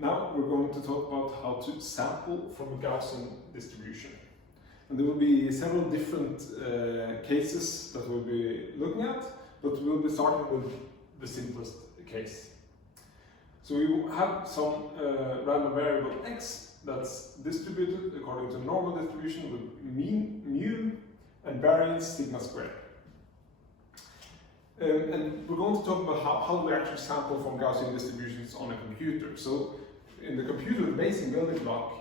Now we're going to talk about how to sample from a Gaussian distribution. And there will be several different cases that we'll be looking at, but we'll be starting with the simplest case. So we will have some random variable x that's distributed according to a normal distribution with mean mu and variance sigma squared. And we're going to talk about how do we actually sample from Gaussian distributions on a computer. So in the computer, the basic building block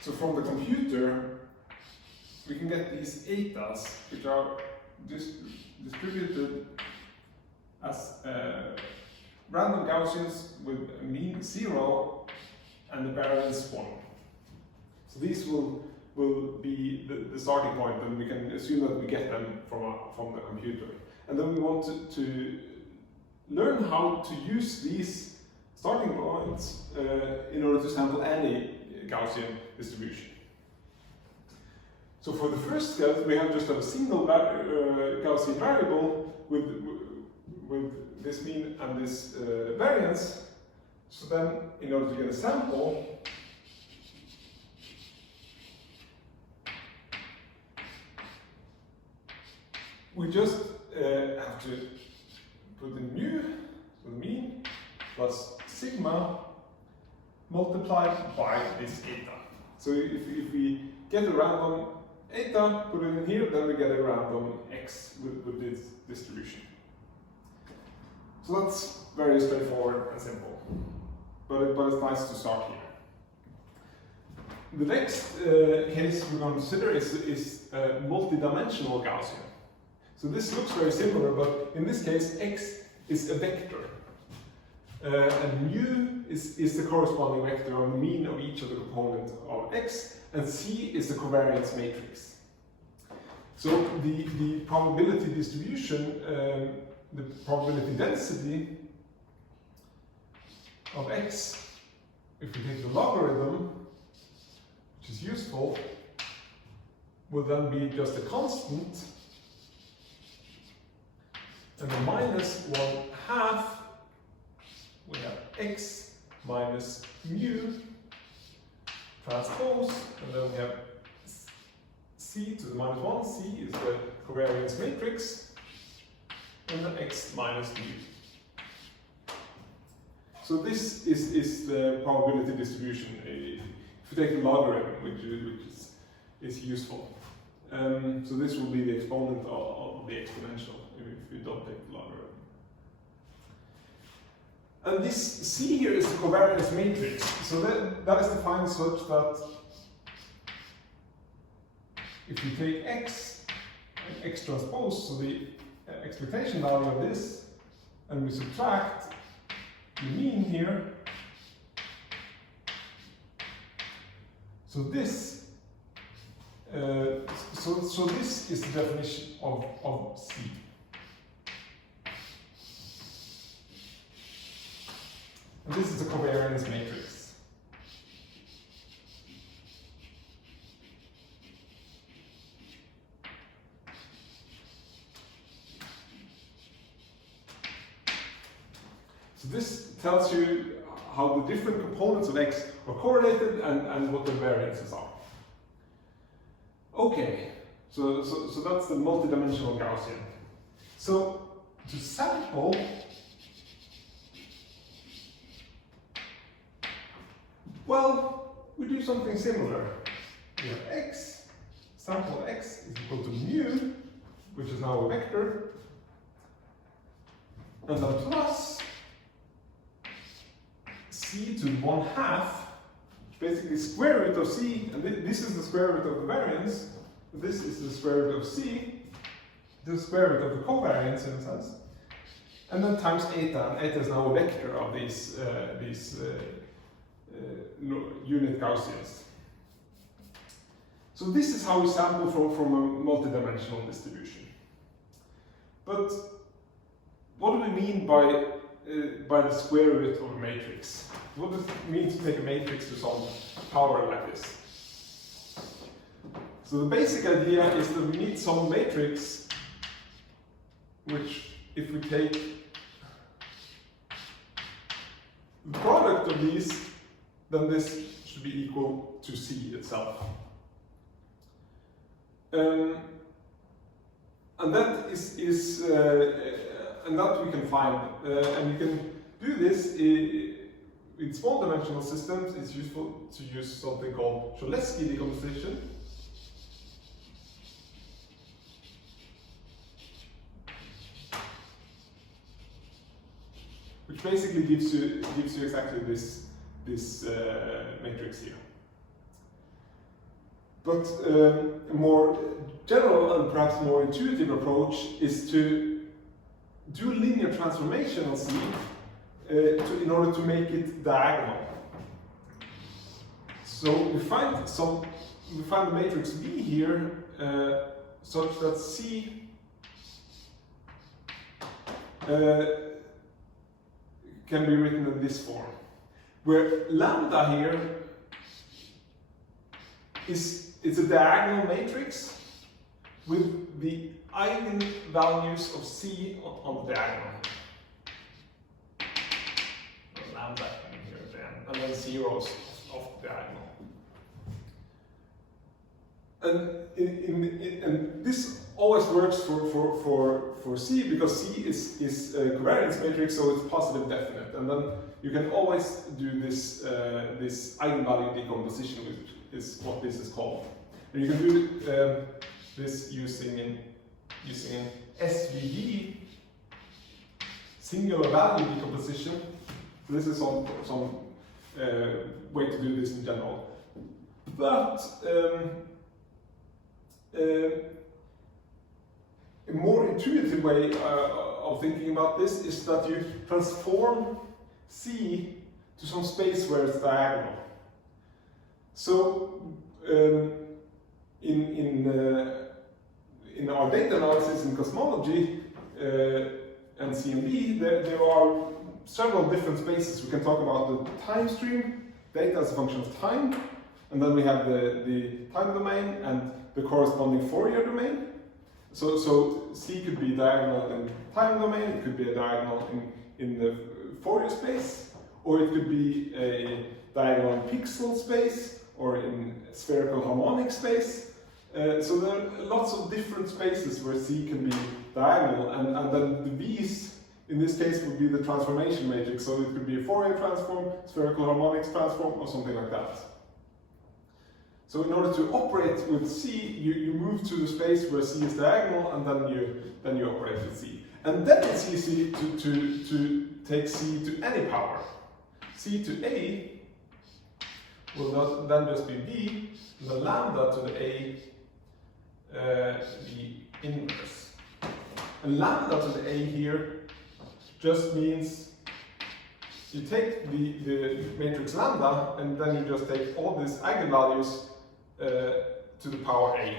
so from the computer, we can get these etas, which are distributed as random Gaussians with a mean 0 and the variance 1. So these will be the starting point, and we can assume that we get them from the computer. And then we want to learn how to use these starting points in order to sample any Gaussian distribution. So for the first case, we have just a single Gaussian variable with this mean and this variance. So then, in order to get a sample, we just have to put in mu, so the mean, plus sigma multiplied by this eta. So if we get a random eta, put it in here, then we get a random x with this distribution. So that's very straightforward and simple, but it's nice to start here. The next case we're going to consider is a multi-dimensional Gaussian. So this looks very similar, but in this case x is a vector. And mu is the corresponding vector on the mean of each of the components of x, and c is the covariance matrix. So the probability distribution, the probability density of x, if we take the logarithm, which is useful, will then be just a constant, and the minus 1/2, we have x minus mu transpose, and then we have c to the minus 1. C is the covariance matrix, and then x minus mu. So this is the probability distribution if you take the logarithm, which is useful. So this will be the exponent of the exponential if you don't take the logarithm. And this C here is the covariance matrix. So that is defined such that if you take x and x transpose, so the expectation value of this, and we subtract the mean here, so this so this is the definition of C. And this is the covariance matrix. So this tells you how the different components of x are correlated and what the variances are. Okay, so that's the multidimensional Gaussian. So to sample, well, we do something similar. We have x, sample x is equal to mu, which is now a vector, and then plus c to 1/2, basically square root of c, and this is the square root of the variance, this is the square root of c, the square root of the covariance in a sense, and then times eta, and eta is now a vector of these unit Gaussians. So this is how we sample from a multidimensional distribution. But what do we mean by the square root of a matrix? What does it mean to take a matrix to some power like this? So the basic idea is that we need some matrix which, if we take the product of these, then this should be equal to C itself. And that and that we can find, and you can do this in small dimensional systems. It's useful to use something called Cholesky Decomposition. Which basically gives you exactly this matrix here. But a more general and perhaps more intuitive approach is to do linear transformation on C in order to make it diagonal. So we find the matrix V here such that C can be written in this form, where lambda here it's a diagonal matrix with the eigenvalues of C on the diagonal. Lambda here again, and then zeros of the diagonal. And this always works for C, because C is a covariance matrix, so it's positive definite. And then you can always do this this eigenvalue decomposition, which is what this is called. And you can do this using SVD, singular value decomposition. So this is some way to do this in general. But a more intuitive way of thinking about this is that you transform C to some space where it's diagonal. So in our data analysis in cosmology and CMB, there are several different spaces. We can talk about the time stream, data as a function of time, and then we have the time domain and the corresponding Fourier domain. So C could be diagonal in time domain, it could be a diagonal in the Fourier space, or it could be a diagonal in pixel space, or in spherical harmonic space. So there are lots of different spaces where C can be diagonal, and then the V's in this case would be the transformation matrix, so it could be a Fourier transform, spherical harmonics transform, or something like that. So in order to operate with C, you move to the space where C is diagonal, and then you operate with C. And then it's easy to take C to any power. C to A will then just be V, and the lambda to the A the inverse. And lambda to the A here just means you take the matrix lambda, and then you just take all these eigenvalues to the power A.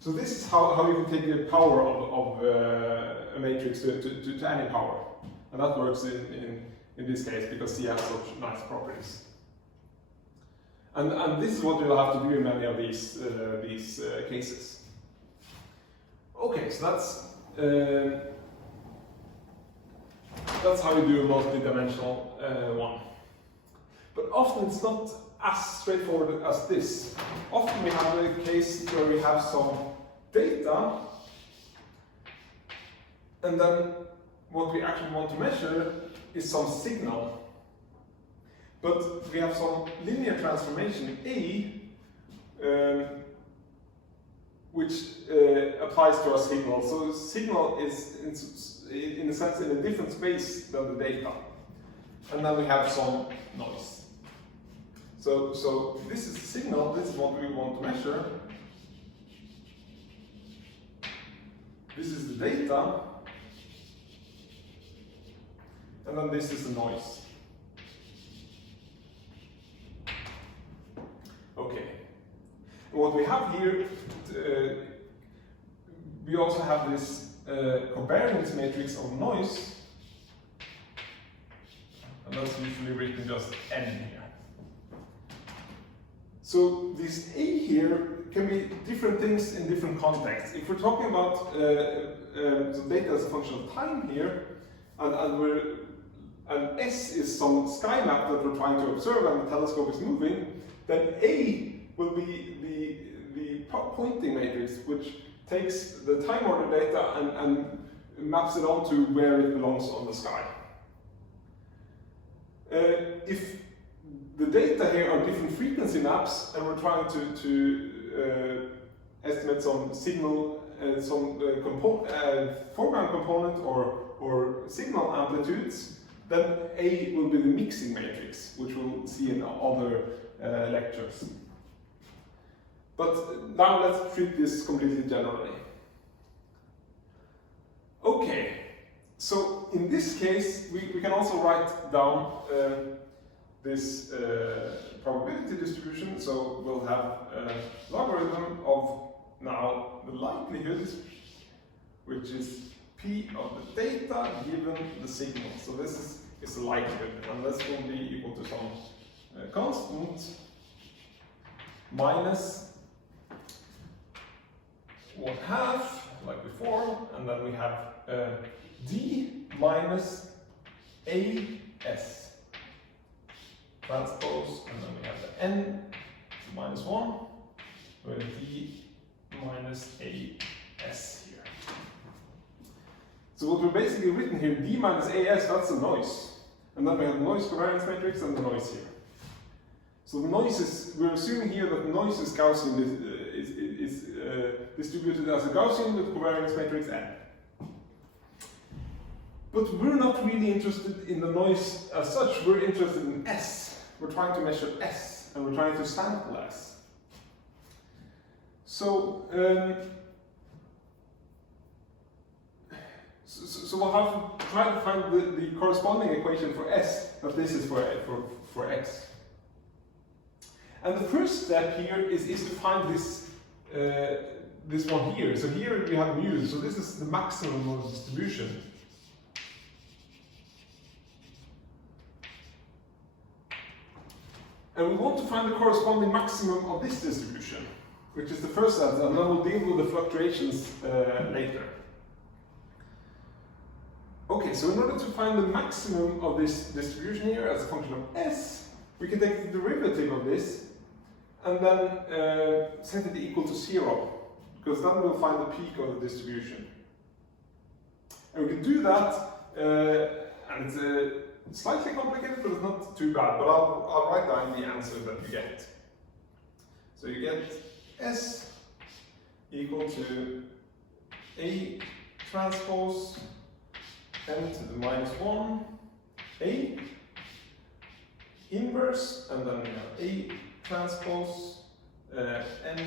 So this is how you can take the power of a matrix to any power. And that works in this case because C has such nice properties. And this is what you'll have to do in many of these cases. Okay, so that's how you do a multi-dimensional one. But often it's not as straightforward as this. Often we have a case where we have some data, and then what we actually want to measure is some signal. But we have some linear transformation A, which applies to our signal. So the signal is, in a sense, in a different space than the data. And then we have some noise. So this is the signal, this is what we want to measure. This is the data. And then this is the noise. Okay. And what we have here, we also have this covariance matrix of noise, and that's usually written just n here. So this A here can be different things in different contexts. If we're talking about the data as a function of time here, and S is some sky map that we're trying to observe and the telescope is moving, then A will be the pointing matrix, which takes the time order data and maps it onto where it belongs on the sky. If the data here are different frequency maps, and we're trying to estimate some signal, foreground component or signal amplitudes, then A will be the mixing matrix, which we'll see in other lectures. But now let's treat this completely generally. Okay, so in this case, we can also write down this probability distribution. So we'll have a logarithm of now the likelihood, which is P of the data given the signal. So this is the likelihood, and this will be equal to some constant minus 1/2, like before, and then we have D minus AS transpose, and then we have the N minus 1 with D minus AS here. So what we're basically written here, D minus AS, that's the noise. And then we have the noise covariance matrix and the noise here. So the noise is, we're assuming here that the noise is Gaussian, is distributed as a Gaussian with covariance matrix N. But we're not really interested in the noise as such, we're interested in S. We're trying to measure S, and we're trying to sample S. So, so we'll have to try to find the corresponding equation for S, that this is for X. And the first step here is to find this, this one here. So here we have mu, so this is the maximum of the distribution. And we want to find the corresponding maximum of this distribution, which is the first step, and then we'll deal with the fluctuations later. Okay, so in order to find the maximum of this distribution here as a function of S, we can take the derivative of this and then set it equal to 0, because then we'll find the peak of the distribution. And we can do that, and it's slightly complicated, but it's not too bad. But I'll write down the answer that you get. So you get S equal to A transpose n to the minus 1, A inverse, and then we have A transpose n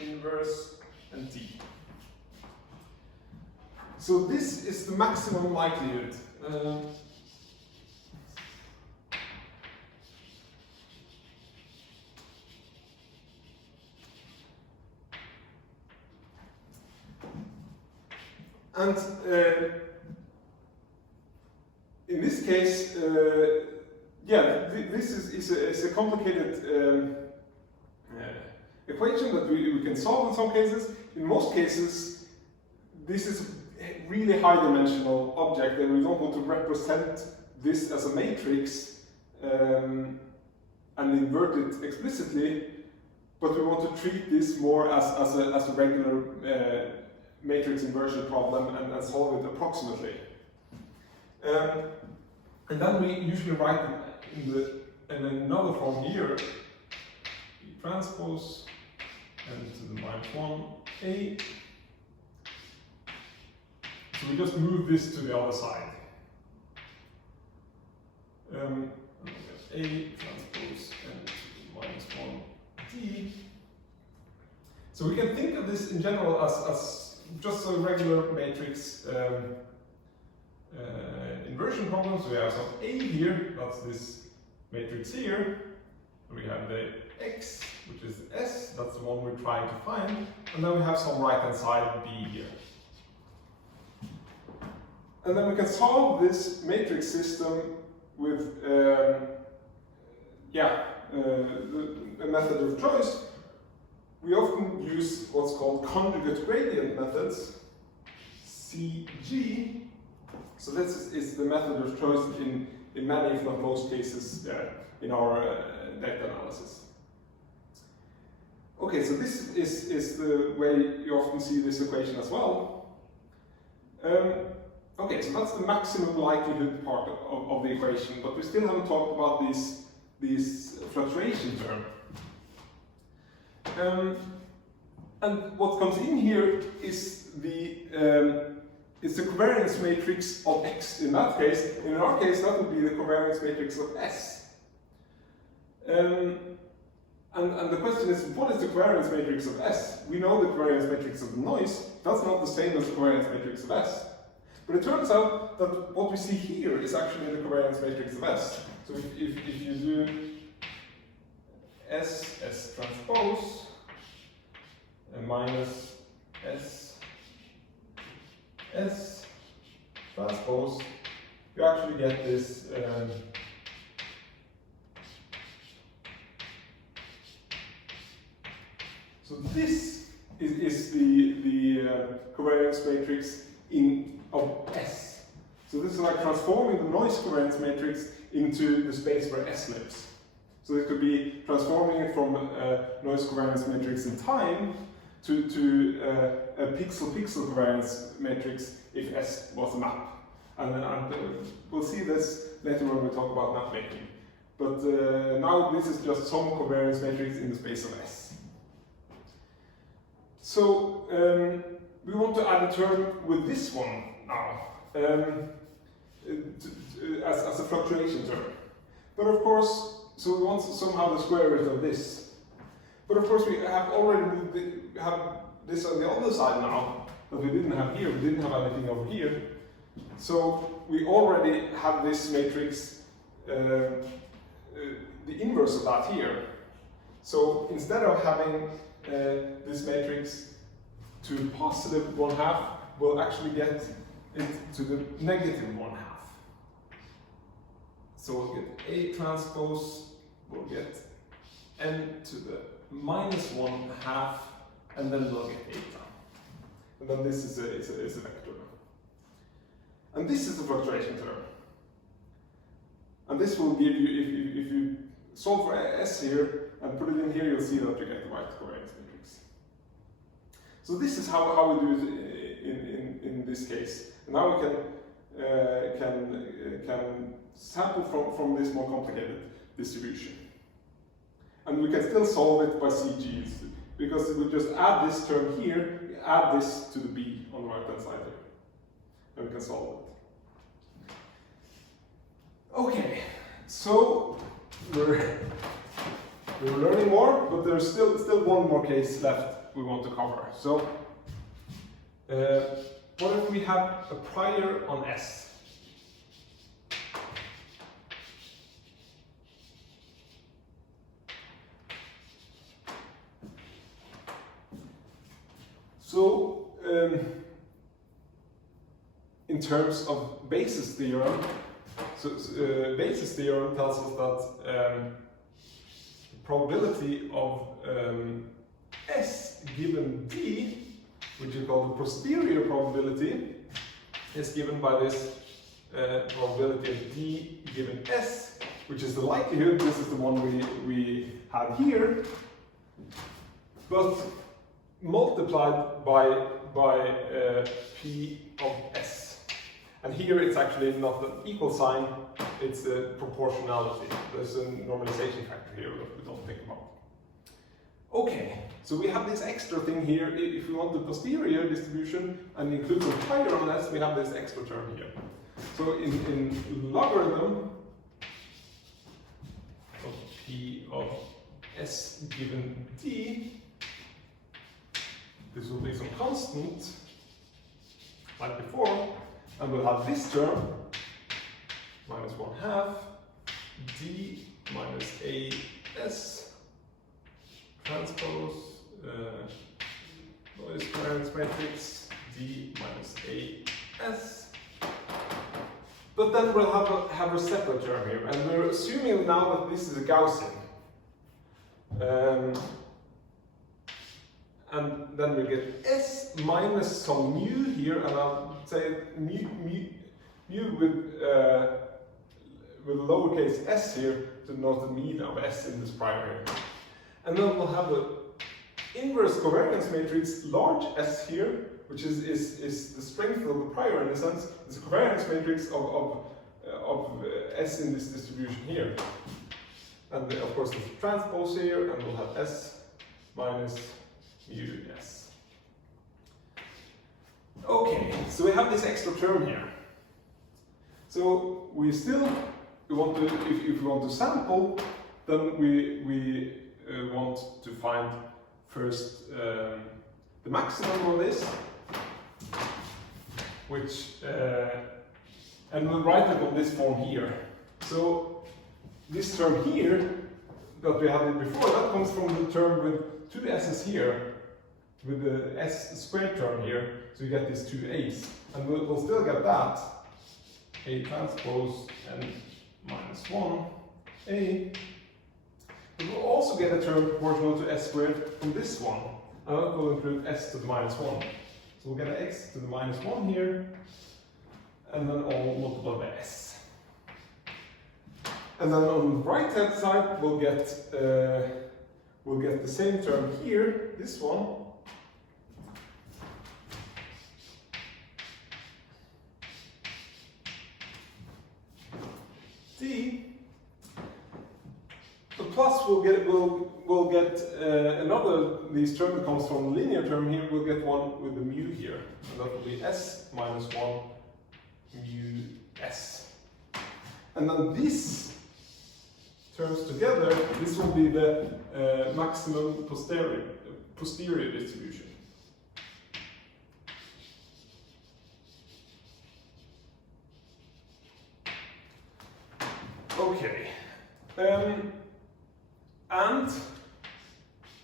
inverse and T. So this is the maximum likelihood. And in this case, yeah, this is a complicated equation that we can solve in some cases. In most cases, this is a really high-dimensional object, and we don't want to represent this as a matrix and invert it explicitly, but we want to treat this more as a regular matrix inversion problem and solve it approximately. And then we usually write in another form here, E transpose n to the minus 1, A. So we just move this to the other side. A transpose n to the minus 1, D. So we can think of this in general as just a regular matrix inversion problem. So we have some A here, that's this matrix here. We have the X, which is S, that's the one we're trying to find. And then we have some right-hand side B here. And then we can solve this matrix system a method of choice, we often use what's called conjugate gradient methods, CG. So this is the method of choice in many, if not most cases, in our data analysis. Okay, so this is the way you often see this equation as well. Okay, so that's the maximum likelihood part of the equation, but we still haven't talked about these fluctuation terms. And what comes in here is the covariance matrix of X in that case. In our case, that would be the covariance matrix of S. And the question is, what is the covariance matrix of S? We know the covariance matrix of noise. That's not the same as the covariance matrix of S. But it turns out that what we see here is actually the covariance matrix of S. So if you do S transpose minus S transpose, you actually get this so this is the covariance matrix of S. So this is like transforming the noise covariance matrix into the space where S lives. So it could be transforming it from a noise covariance matrix in time to a pixel-pixel covariance matrix if S was a map. And we'll see this later when we talk about map making. But now this is just some covariance matrix in the space of S. So we want to add a term with this one now as a fluctuation term. But of course, so we want somehow the square root of this. But of course we have already have this on the other side now that we didn't have here. We didn't have anything over here. So we already have this matrix, the inverse of that here. So instead of having this matrix to positive 1/2, we'll actually get it to the negative 1/2. So we'll get A transpose, we'll get n to the minus 1/2, and then we'll get eta. And then this is a vector. And this is the fluctuation term. And this will give you, if you solve for S here and put it in here, you'll see that you get the right covariance matrix. So this is how we do it in this case. And now we can sample from this more complicated distribution. And we can still solve it by CGs, because we just add this term here, we add this to the B on the right hand side here, and we can solve it. Okay, so we're learning more, but there's still one more case left we want to cover. So what if we have a prior on S? So, in terms of basis theorem, basis theorem tells us that the probability of S given D, which is called the posterior probability, is given by this probability of D given S, which is the likelihood. This is the one we had here, but multiplied by P of S. And here it's actually not an equal sign, it's a proportionality. There's a normalization factor here that we don't think about. Okay, so we have this extra thing here. If we want the posterior distribution and include the prior on S, we have this extra term here. So in logarithm of P of S given D, this will be some constant, like before, and we'll have this term, minus 1/2, D minus AS, transpose, noise covariance matrix, D minus AS. but then we'll have a separate term here, and we're assuming now that this is a Gaussian. And then we get S minus some mu here, and I'll say mu with lowercase s here to denote the mean of S in this primary. And then we'll have an inverse covariance matrix large S here, which is the strength of the prior in a sense. It's a covariance matrix of S in this distribution here. And of course there's a transpose here, and we'll have S minus mu S. Okay, so we have this extra term here. So we want to, if we want to sample, then we want to find first the maximum of this, which and we'll write it on this form here. So this term here that we had before, that comes from the term with two s's here, with the s squared term here. So you get these two a's, and we'll still get that a transpose n minus 1 a. But we'll also get a term proportional to s squared from this one, and that will include s to the minus 1. So we'll get an x to the minus 1 here, and then all multiplied by s. And then on the right hand side we'll get the same term here, this one. D. The plus we'll get another, these term that comes from the linear term here, we'll get one with the mu here, and that will be s minus 1 mu s. And then these terms together, this will be the maximum posterior distribution. Okay. And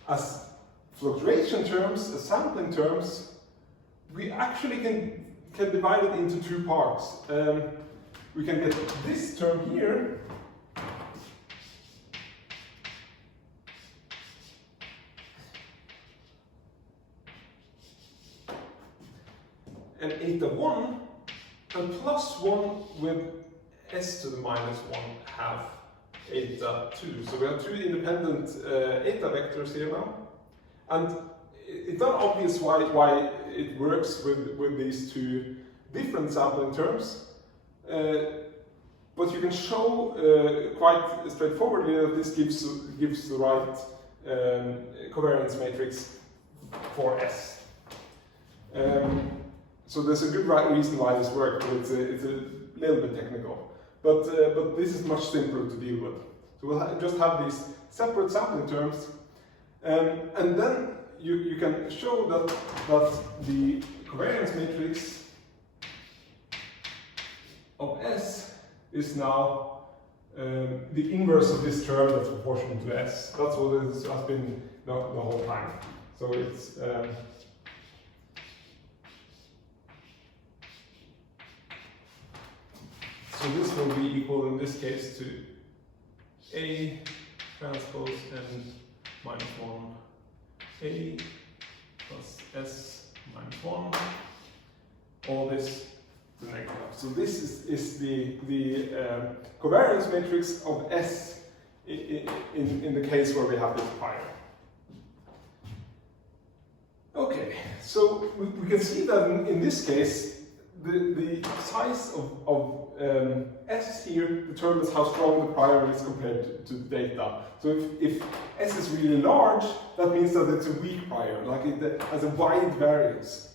as fluctuation terms, as sampling terms, we actually can divide it into two parts. We can get this term here, and eta 1, and plus 1 with s to the minus 1 half eta 2. So we have two independent eta vectors here now. And it's not obvious why it works with these two different sampling terms. But you can show quite straightforwardly that this gives the right covariance matrix for S. So there's a good reason why this works, but it's a little bit technical. But this is much simpler to deal with. So we'll just have these separate sampling terms, and then you can show that the covariance matrix of S is now the inverse of this term that's proportional to S. That's what it has been the whole time. So it's so this will be equal in this case to A transpose n minus 1 A plus S minus 1, all this to negative. So this is the covariance matrix of S in the case where we have this prior. Okay, so we can see that in this case the size of S here determines how strong the prior is compared to the data. So if S is really large, that means that it's a weak prior, like it has a wide variance.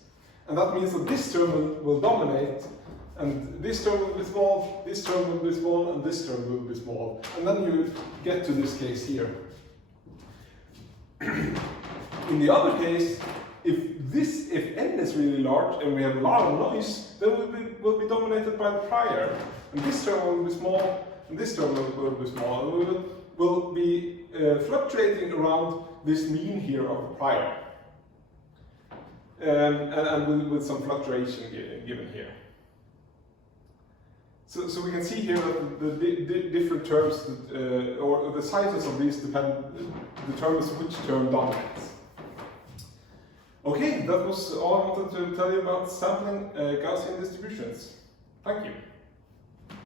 And that means that this term will dominate, and this term will be small, this term will be small, and this term will be small. And then you get to this case here. In the other case, if n is really large and we have a lot of noise, then will be dominated by the prior. And this term will be small, and this term will be small. And will be fluctuating around this mean here of the prior. And with some fluctuation given here. So we can see here that the different terms, that, or the sizes of these determines which term dominates. Okay, that was all I wanted to tell you about sampling Gaussian distributions. Thank you.